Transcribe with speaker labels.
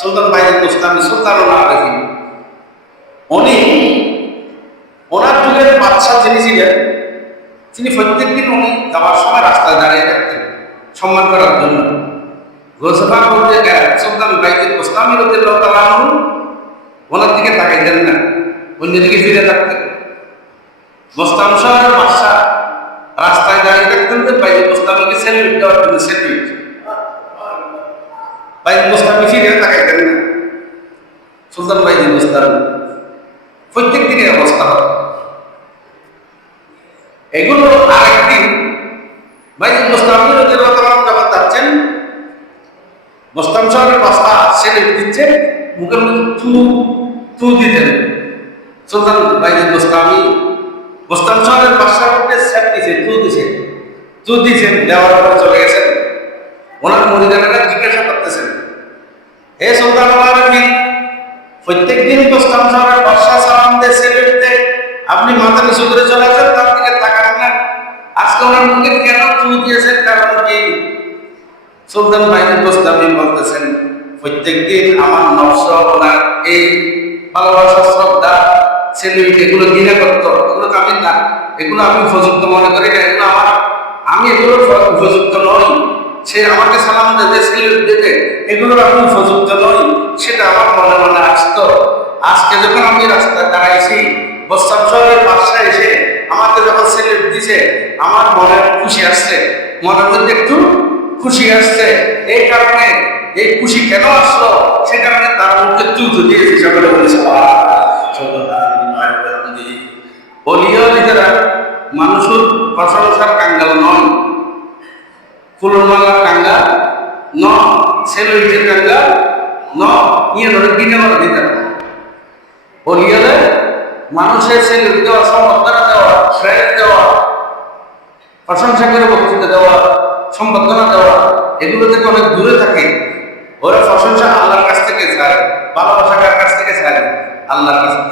Speaker 1: সুলতান বাইজিদ গোস্তামি সুলতানুল আরেফিন উনি ওনার যুগের বাদশাহ যিনি ছিলেন, তিনি প্রত্যেকদিন উনি যাওয়ার সময় রাস্তায় দাঁড়িয়ে থাকতেন সম্মান করার জন্য। গোসফা বলতে সুলতান বাইজিদ গোস্তামি রদিল্লাহ তালাহু ওনার দিকে তাকাইতেন না, অন্যদিকে ফিরে থাকতেন গোস্তাম শহরের বাদশাহ, রাস্তায় দাঁড়িয়ে থাকতেন যে বাইজিদ গোস্তামিকে সেলিউট দেওয়ার জন্য সেলিউট বাইজিদ গোস্তামি ফিরে তাকাইতেন না। সুলতান বাইজিদ গোস্তামি প্রত্যেক দিনের অবস্থা হয়। এগুলো আরেকদিন রদিল্লাহ তালাহু যখন যাচ্ছেন মোস্তাম শহরের বাস্তা ছেলে দিচ্ছে, মুখের মধ্যে থু থু দিতেন। সুলতান বাইজিদ গোস্তামি গোস্তাম শহরের বাসার মধ্যে স্যাপ দিছে থু দিছে। থু দিছেন, দেওয়ার পরে চলে গেছেন। ওনার মরিদানেরা জিজ্ঞাসা করতেছেন হে সুলতান প্রত্যেক দিন গোস্তাম শহরের বাসা সালাম দিয়ে সেলেট আপনি মাথা নিচু করে চলে আসেন, তার দিকে তাকান না। আজকে ওনার মুখে কেন থু দিয়েছেন, কারণ কি? সুলতান বাইজিদ গোস্তামি বলতেছেন প্রত্যেক দিন আমার নবস ওনার এই ভালোবাসা শ্রদ্ধা সেলিউট এগুলো ঘৃণা করত। এগুলো আমি না, এগুলো আমি উপযুক্ত মনে করি না, এগুলো আমার, আমি এগুলো উপযুক্ত নই। সে আমাকে সালাম দিতে সেলিউট দিতে এগুলো এখন উপযুক্ত নয় সেটা আমার মনে মনে আসতো আজকে যখন আমি রাস্তায় দাঁড়াইছি বস্তাব শহরের বাসায় এসে আমাকে যখন সেলিউট দিছে আমার মনে খুশি আসছে মনের মধ্যে একটু খুশি আসছে এই কারণে এই খুশি কেন আসলো সে কারণে তার মুখে তুতু দিয়েছে সকলে বলেছে বলিও নিজেরা মানুষের প্রশংসার কাঙ্গাল নয় ফুলমালার কাঙ্গাল ন সেলুইটের কাঙ্গাল ন ইয়ে ধরে বিনা করে দিতে বলিয়ালে মানুষের সেলুট দেওয়া সমর্থনা দেওয়া শ্রেয় দেওয়া, প্রশংসা করে বক্তৃতা দেওয়া, সম্বর্ধনা দেওয়া, এগুলো থেকে অনেক দূরে থাকে। ওরা প্রশংসা আল্লাহর কাছ থেকে চায়, ভালোবাসা কার কাছ থেকে চায়? আল্লাহর কাছ থেকে।